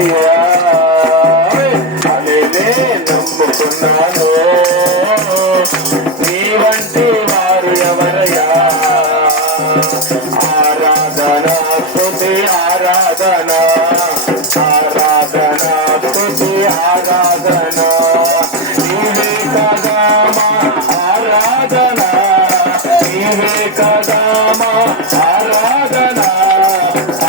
ఏసయ్యా అనే నమ్ముకున్నాను. నీ వంటి వారు ఎవరయ్యా? ఆరాధన స్తుతి ఆరాధన ఆరాధన స్తుతి ఆరాధన నీవే కదా మా ఆరాధన నీవే కదా మా ఆరాధన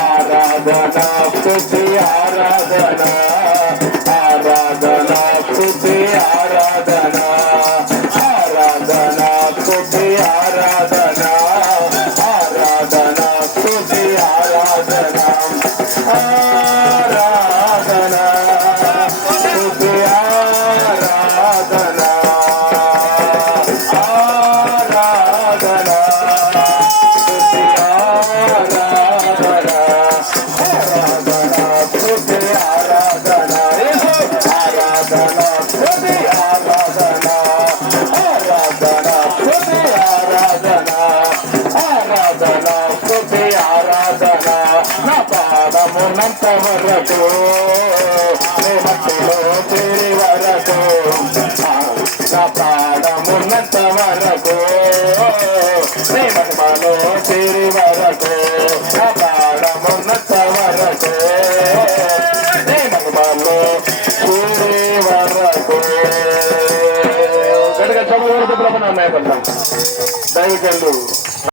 ఆరాధన స్తుతి ఆరాధన ఆరాధన స్తుతి ఆరాధన ఆరాధన స్తుతి ఆరాధన ఆరాధన స్తుతి ఆరాధన ఆరాధన స్తుతి ఆరాధన ఆరాధన స్తుతి ఆరాధన ఆరాధన స్తుతి ఆరాధన ఆరాధన స్తుతి ఆరాధన ఆరాధన స్తుతి ఆరాధన ఆరాధన స్తుతి ఆరాధన నా పాదమున్నంత వరకు నీ మట్టిలో చేరి వరకు నా పాదమున్నంత వరకు నీ మహిమలో చేరి వరకు నా పాదమున్నంత వరకు నీ మహిమలో చేరి వరకు గడిగా చదువు వరకు ప్రభుత్వం దైవజనులు